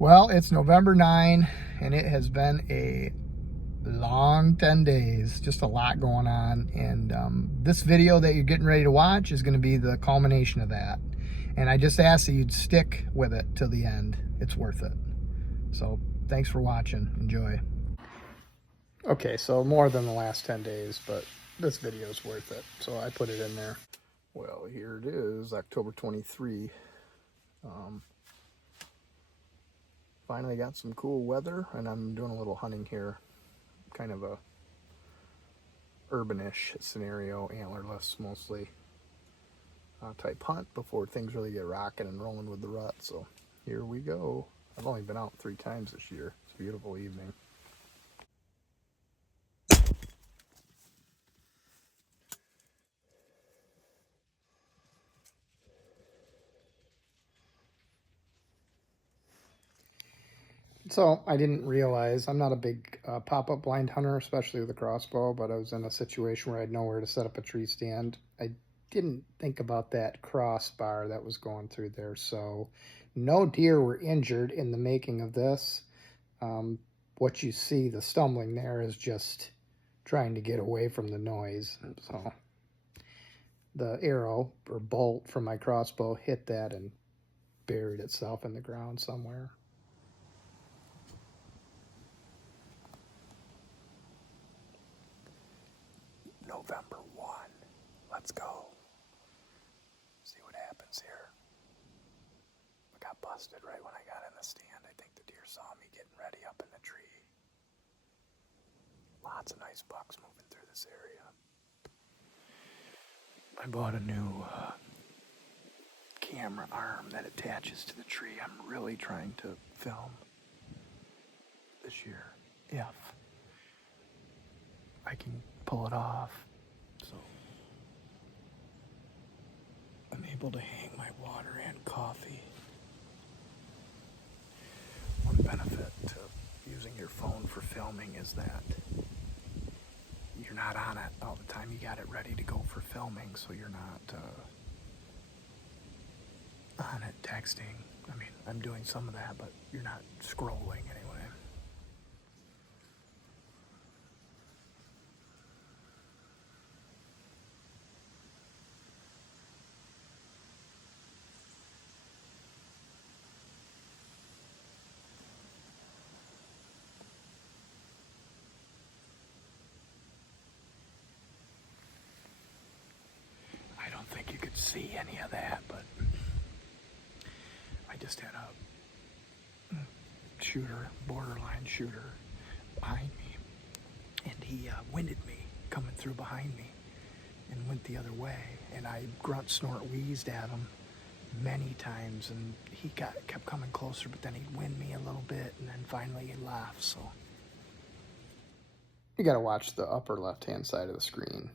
Well, it's November 9, and it has been a long 10 days. Just a lot going on. And this video that you're getting ready to watch is going to be the culmination of that. And I just ask that you'd stick with it till the end. It's worth it. So thanks for watching. Enjoy. Okay, so more than the last 10 days, but this video is worth it. So I put it in there. Well, here it is, October 23. Finally got some cool weather, and I'm doing a little hunting here. Kind of a urbanish scenario, antlerless mostly type hunt before things really get rocking and rolling with the rut. So here we go. I've only been out 3 times this year. It's a beautiful evening. So I didn't realize, I'm not a big pop-up blind hunter, especially with a crossbow, but I was in a situation where I had nowhere to set up a tree stand. I didn't think about that crossbar that was going through there. So no deer were injured in the making of this. What you see, the stumbling there, is just trying to get away from the noise. So the arrow or bolt from my crossbow hit that and buried itself in the ground somewhere. November 1. Let's go. See what happens here. I got busted right when I got in the stand. I think the deer saw me getting ready up in the tree. Lots of nice bucks moving through this area. I bought a new camera arm that attaches to the tree. I'm really trying to film this year if I can pull it off. So I'm able to hang my water and coffee. One benefit to using your phone for filming is that you're not on it all the time. You got it ready to go for filming, so you're not on it texting. I mean, I'm doing some of that, but you're not scrolling anyway. I don't think you could see any of that, but I just had a shooter, borderline shooter, behind me, and he winded me coming through behind me and went the other way, and I grunt, snort, wheezed at him many times, and he kept coming closer, but then he'd wind me a little bit, and then finally he left. So you got to watch the upper left hand side of the screen.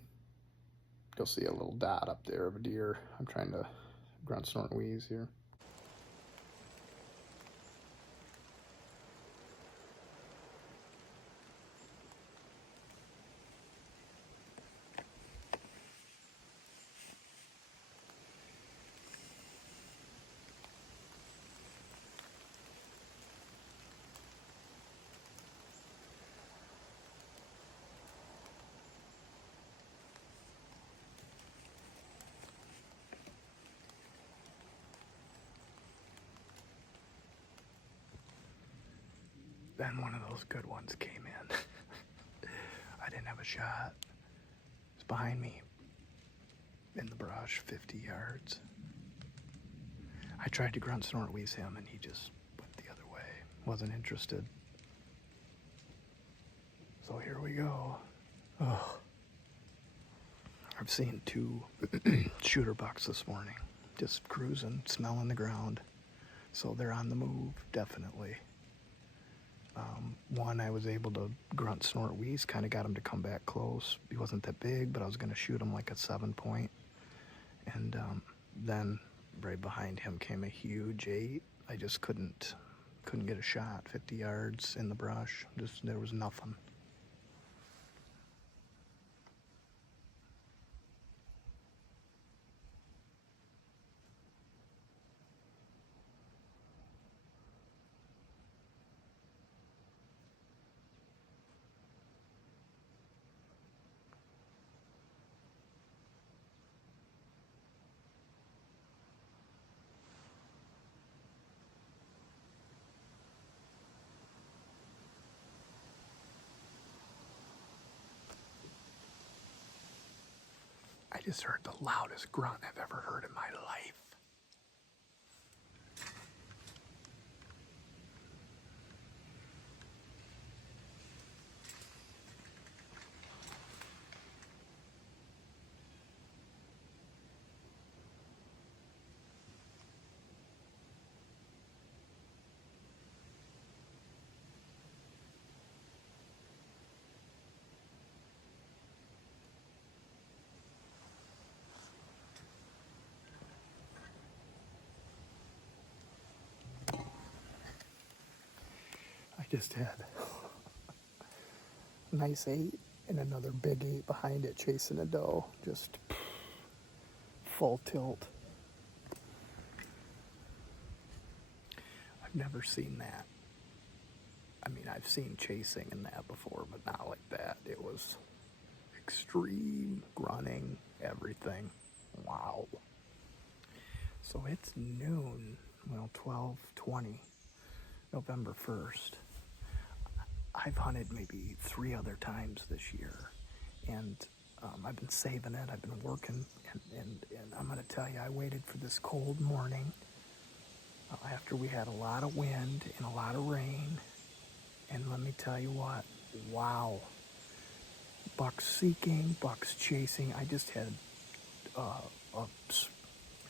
You'll see a little dot up there of a deer. I'm trying to grunt, snort, wheeze here. Then one of those good ones came in. I didn't have a shot. It was behind me in the brush, 50 yards. I tried to grunt, snort, wheeze him, and he just went the other way. Wasn't interested. So here we go. Oh. I've seen 2 shooter bucks this morning. Just cruising, smelling the ground. So they're on the move, definitely. One I was able to grunt, snort, wheeze, kind of got him to come back close. He wasn't that big, but I was going to shoot him like a 7-point. And then right behind him came a huge 8. I just couldn't get a shot. 50 yards in the brush. There was nothing. just heard the loudest grunt I've ever heard in my life. I just had a nice 8 and another big 8 behind it chasing a doe. Just full tilt. I've never seen that. I mean, I've seen chasing and that before, but not like that. It was extreme grunting, everything. Wow. So it's noon, well, 12:20, November 1st. I've hunted maybe 3 other times this year, and I've been saving it. I've been working, and I'm going to tell you, I waited for this cold morning after we had a lot of wind and a lot of rain, and let me tell you what, wow. Bucks seeking, bucks chasing. I just had a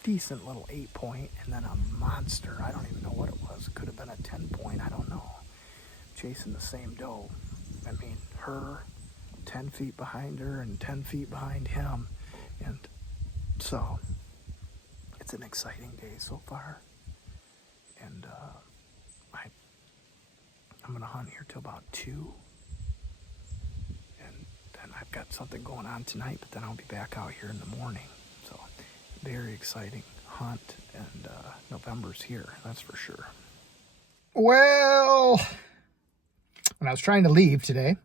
decent little 8-point and then a monster. I don't even know what it was. It could have been a 10-point. I don't know. Chasing the same doe. I mean, her 10 feet behind her and 10 feet behind him. And so it's an exciting day so far. And I'm going to hunt here till about 2. And then I've got something going on tonight, but then I'll be back out here in the morning. So very exciting hunt, and November's here, that's for sure. Well, when I was trying to leave today,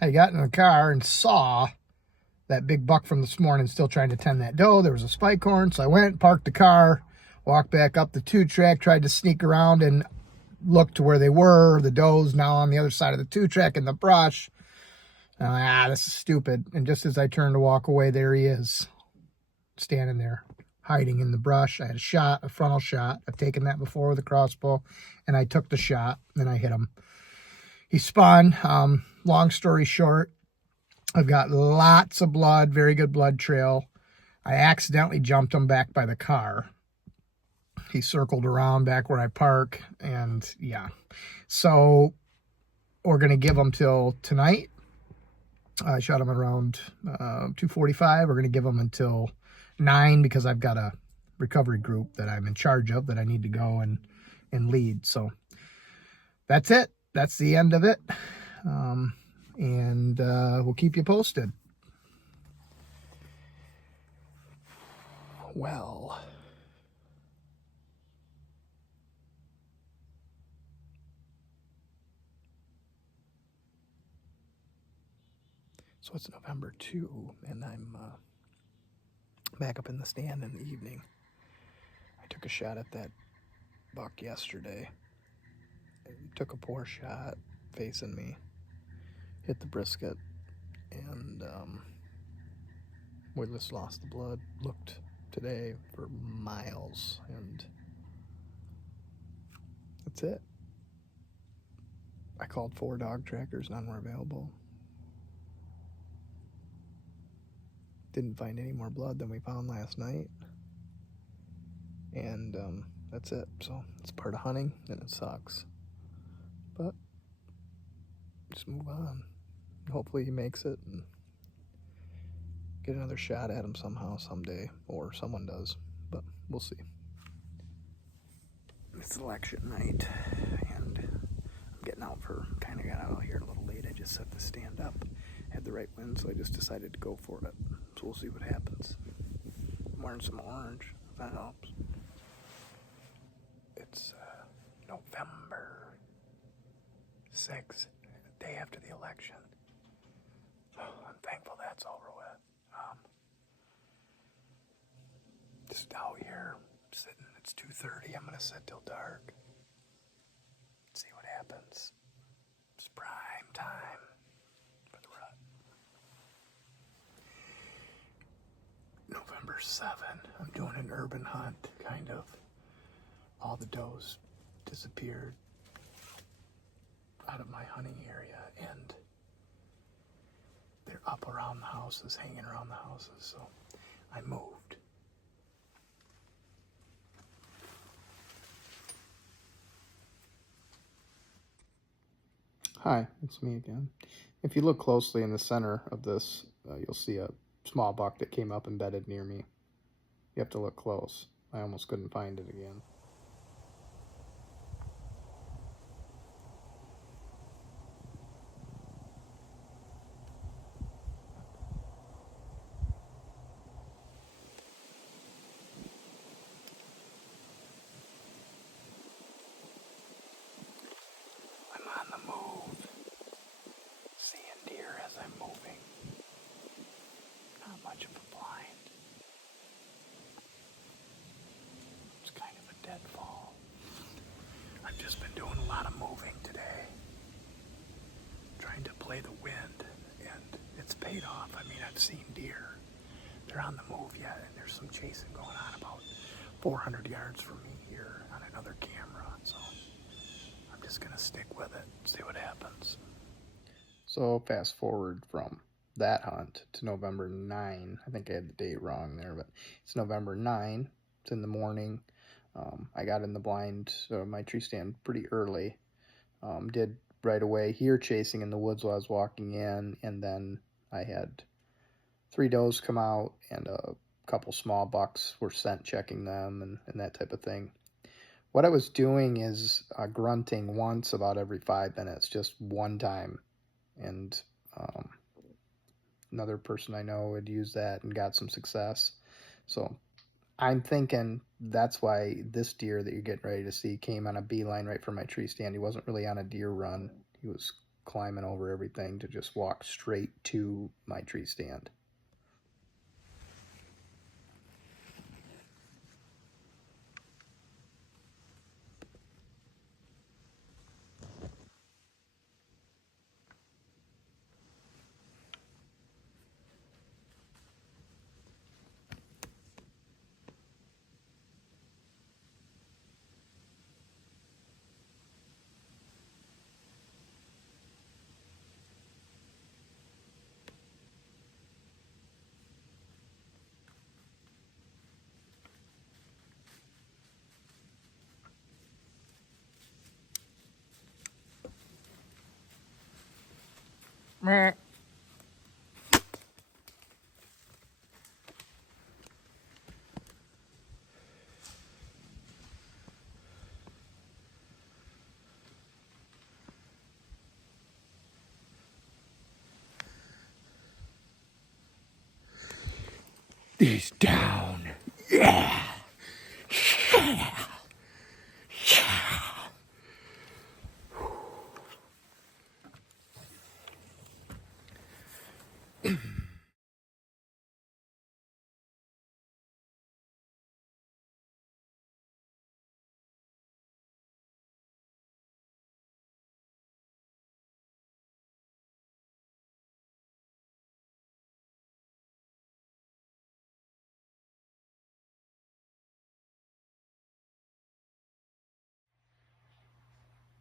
I got in the car and saw that big buck from this morning still trying to tend that doe. There was a spike horn, so I went, parked the car, walked back up the 2-track, tried to sneak around and look to where they were. The doe's now on the other side of the 2-track in the brush. This is stupid. And just as I turned to walk away, there he is, standing there, hiding in the brush. I had a shot, a frontal shot. I've taken that before with a crossbow, and I took the shot, and I hit him. He spun. Long story short, I've got lots of blood, very good blood trail. I accidentally jumped him back by the car. He circled around back where I park, and yeah. So we're going to give him till tonight. I shot him around 2:45. We're going to give him until 9 because I've got a recovery group that I'm in charge of that I need to go and lead. So that's it. That's the end of it. And we'll keep you posted. Well, so it's November 2, and I'm back up in the stand in the evening. I took a shot at that buck yesterday. Took a poor shot facing me, hit the brisket, and we just lost the blood. Looked today for miles, and that's it. I called 4 dog trackers, none were available. Didn't find any more blood than we found last night. And that's it. So it's part of hunting, and it sucks. But just move on. Hopefully he makes it and get another shot at him somehow, someday, or someone does. But we'll see. It's election night, and I'm getting out kind of got out here a little late. I just set the stand up. Had the right wind, so I just decided to go for it. So we'll see what happens. I'm wearing some orange, if that helps. It's November 6th, the day after the election. I'm thankful that's over with. Just out here, sitting, it's 2:30, I'm going to sit till dark. See what happens. It's prime time for the rut. November 7. I'm doing an urban hunt, kind of. All the does disappeared out of my hunting area, and they're up around the houses, hanging around the houses, so I moved. Hi, it's me again. If you look closely in the center of this, you'll see a small buck that came up and bedded near me. You have to look close. I almost couldn't find it again. I'm on the move, seeing deer as I'm moving. Not much of a blind. It's kind of a deadfall. I've just been doing a lot of moving today, trying to play the wind, and it's paid off. I mean, I've seen deer. They're on the move yet, and there's some chasing going on about 400 yards from me here on another camera, so I'm just gonna stick with it, see what happens. So fast forward from that hunt to November 9. I think I had the date wrong there, but it's November 9. It's in the morning. I got in the blind, my tree stand pretty early. Did right away hear chasing in the woods while I was walking in, and then I had 3 does come out, and a couple small bucks were sent checking them and that type of thing. What I was doing is grunting once about every 5 minutes, just one time, and another person I know had used that and got some success. So I'm thinking that's why this deer that you're getting ready to see came on a beeline right for my tree stand. He wasn't really on a deer run. He was climbing over everything to just walk straight to my tree stand. Meh. He's down. Yeah.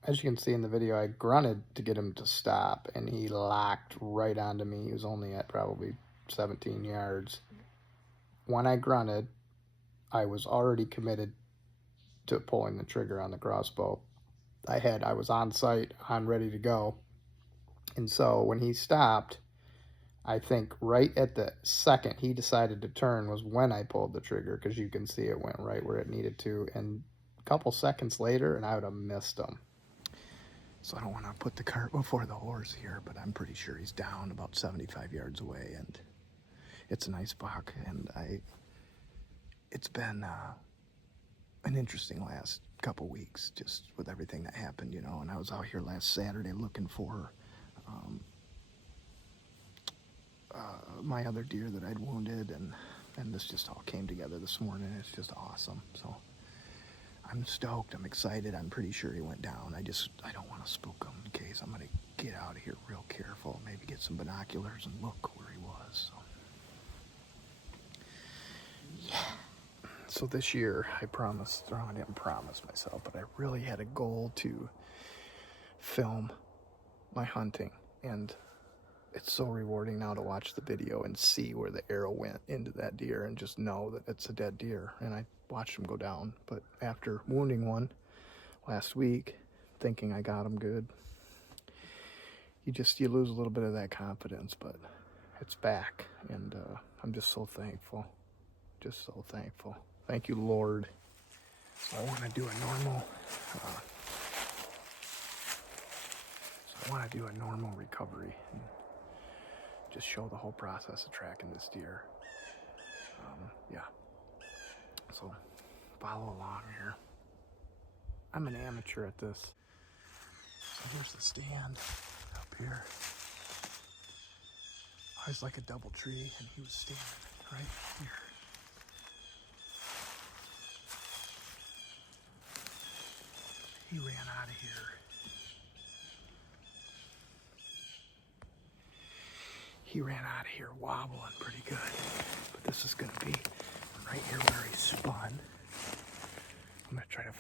As you can see in the video, I grunted to get him to stop, and he locked right onto me. He was only at probably 17 yards. When I grunted, I was already committed to pulling the trigger on the crossbow. I was on sight, on ready to go. And so when he stopped, I think right at the second he decided to turn was when I pulled the trigger, because you can see it went right where it needed to. And a couple seconds later, and I would have missed him. So I don't want to put the cart before the horse here, but I'm pretty sure he's down about 75 yards away, and it's a nice buck. And it's been an interesting last couple weeks, just with everything that happened, you know. And I was out here last Saturday looking for my other deer that I'd wounded, and this just all came together this morning. It's just awesome. So I'm stoked. I'm excited. I'm pretty sure he went down. I don't want to spook him in case. I'm going to get out of here real careful, maybe get some binoculars and look where he was. So So this year I promised, or I didn't promise myself, but I really had a goal to film my hunting, and it's so rewarding now to watch the video and see where the arrow went into that deer and just know that it's a dead deer. And I watched him go down, but after wounding one last week, thinking I got him good, you lose a little bit of that confidence, but it's back, and I'm just so thankful. Just so thankful. Thank you, Lord. So I want to do a normal recovery and just show the whole process of tracking this deer. Yeah. So follow along here. I'm an amateur at this. So here's the stand up here. I was like a double tree, and he was standing right here. He ran out of here. He ran out of here wobbling pretty good. But this is going to be right here where he spun. I'm going to try to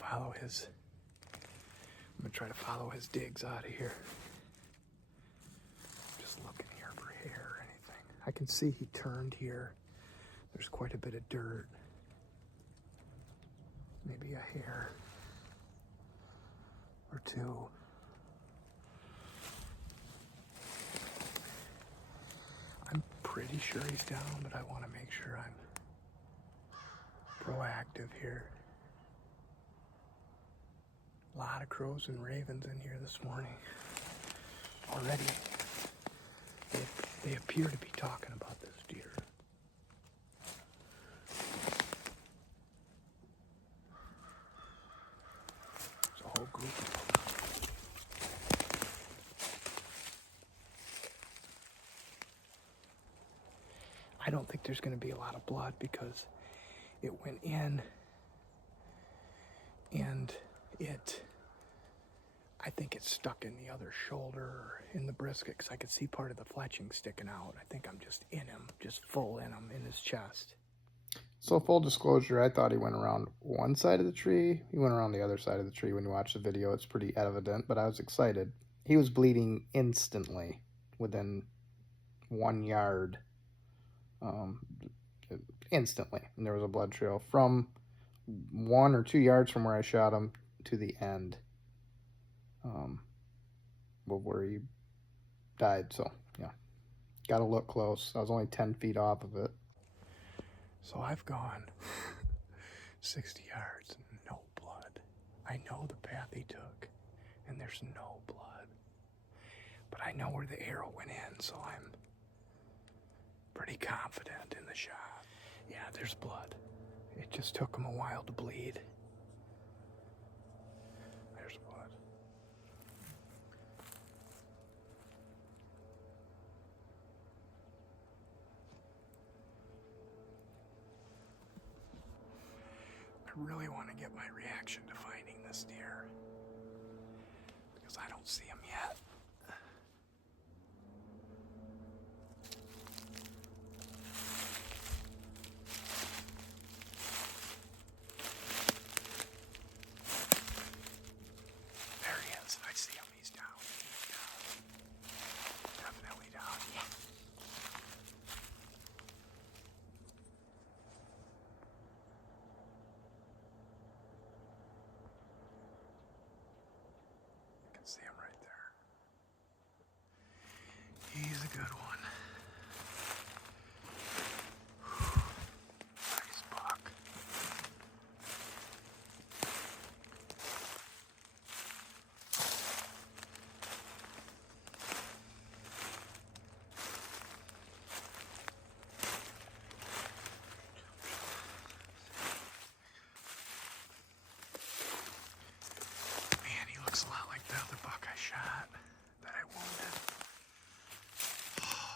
follow his digs out of here. Just looking here for hair or anything. I can see he turned here. There's quite a bit of dirt. Maybe a hair or two. I'm pretty sure he's down, but I want to make sure I'm proactive here. A lot of crows and ravens in here this morning already. They appear to be talking about this deer. There's a whole group of them. I don't think there's going to be a lot of blood because it went in and I think it's stuck in the other shoulder or in the brisket because I could see part of the fletching sticking out. I think I'm just in him, just full in him, in his chest. So full disclosure, I thought he went around one side of the tree. He went around the other side of the tree. When you watch the video, it's pretty evident, but I was excited. He was bleeding instantly within 1 yard. Instantly, and there was a blood trail from 1 or 2 yards from where I shot him to the end where he died. So yeah, gotta look close. I was only 10 feet off of it. So I've gone 60 yards and no blood. I know the path he took and there's no blood, but I know where the arrow went in, so I'm pretty confident in the shot. Yeah, there's blood. It just took him a while to bleed. There's blood. I really want to get my reaction to finding this deer because I don't see him yet. See him right there. He's a good one. Nice buck. Man, he looks a lot like the other buck I shot that I wounded. Oh,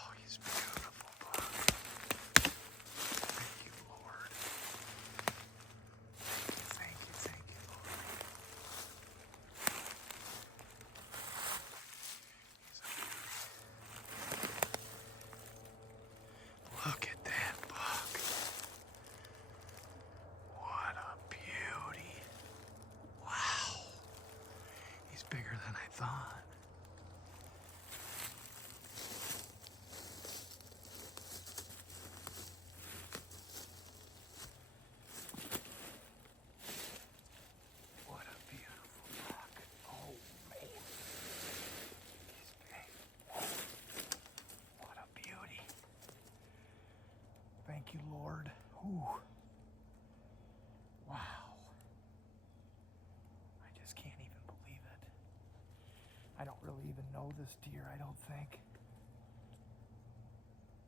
bigger than I thought. What a beautiful buck. Oh man. He's big. Whoa. What a beauty. Thank you, Lord. Ooh. Wow. I just can't even believe it. I don't really even know this deer, I don't think.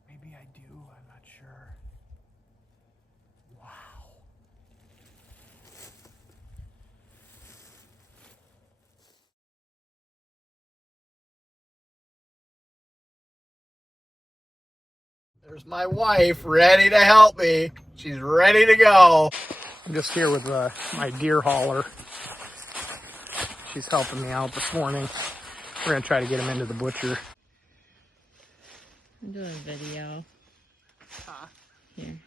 Maybe I do, I'm not sure. Wow. There's my wife ready to help me. She's ready to go. I'm just here with my deer hauler. She's helping me out this morning. We're gonna try to get him into the butcher. I'm doing a video. Huh? Here.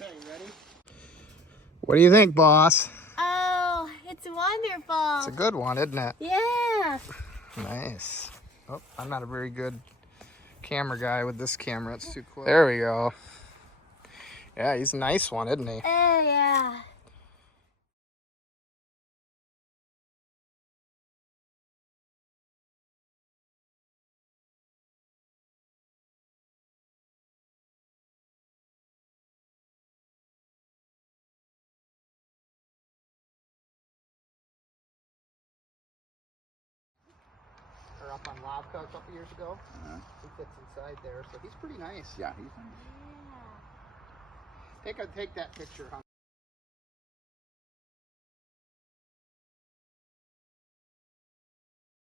Okay, ready? What do you think, boss? Oh, it's wonderful. It's a good one, isn't it? Yeah. Nice. Oh, I'm not a very good camera guy with this camera. It's too close. There we go. Yeah, he's a nice one, isn't he? Oh, yeah. Or up on Lavka a couple years ago. He fits inside there, so he's pretty nice. Yeah, he's nice. Yeah. Take that picture, huh?